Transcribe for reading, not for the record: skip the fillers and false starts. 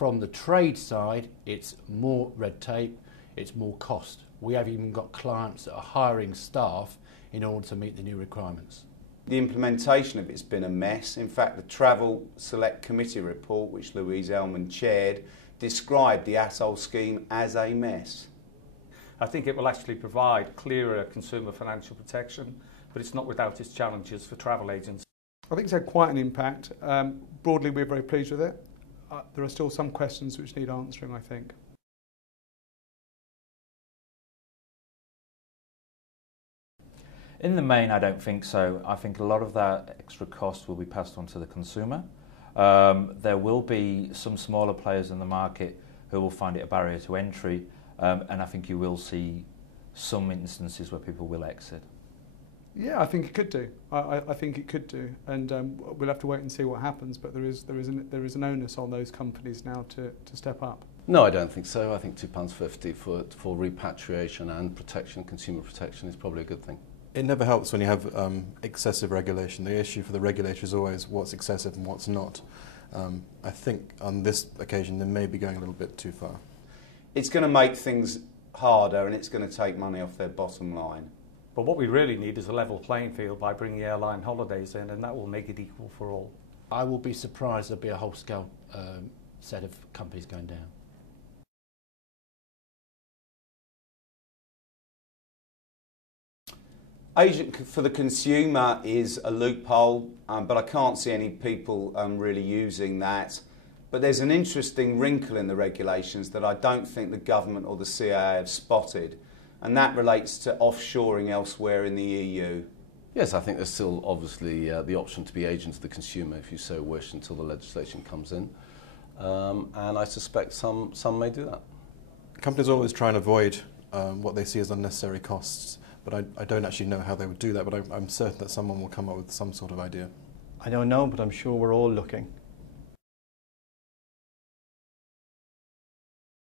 from the trade side, it's more red tape, it's more cost. We have even got clients that are hiring staff in order to meet the new requirements. The implementation of it's been a mess. In fact, the Travel Select Committee report, which Louise Ellman chaired, described the Atol scheme as a mess. I think it will actually provide clearer consumer financial protection, but it's not without its challenges for travel agents. I think it's had quite an impact. Broadly, we're very pleased with it. There are still some questions which need answering, I think. In the main, I don't think so. I think a lot of that extra cost will be passed on to the consumer. There will be some smaller players in the market who will find it a barrier to entry, and I think you will see some instances where people will exit. Yeah, I think it could do. I think it could do, and we'll have to wait and see what happens. But there is an onus on those companies now to step up. No, I don't think so. I think £2.50 for repatriation and protection, consumer protection, is probably a good thing. It never helps when you have excessive regulation. The issue for the regulator is always what's excessive and what's not. I think on this occasion they may be going a little bit too far. It's going to make things harder and it's going to take money off their bottom line. But what we really need is a level playing field by bringing airline holidays in, and that will make it equal for all. I will be surprised there'll be a whole-scale set of companies going down. Agent for the consumer is a loophole, but I can't see any people really using that. But there's an interesting wrinkle in the regulations that I don't think the government or the CAA have spotted, and that relates to offshoring elsewhere in the EU. Yes, I think there's still obviously the option to be agent of the consumer if you so wish until the legislation comes in, and I suspect some may do that. Companies always try and avoid what they see as unnecessary costs, but I don't actually know how they would do that, but I'm certain that someone will come up with some sort of idea. I don't know, but I'm sure we're all looking.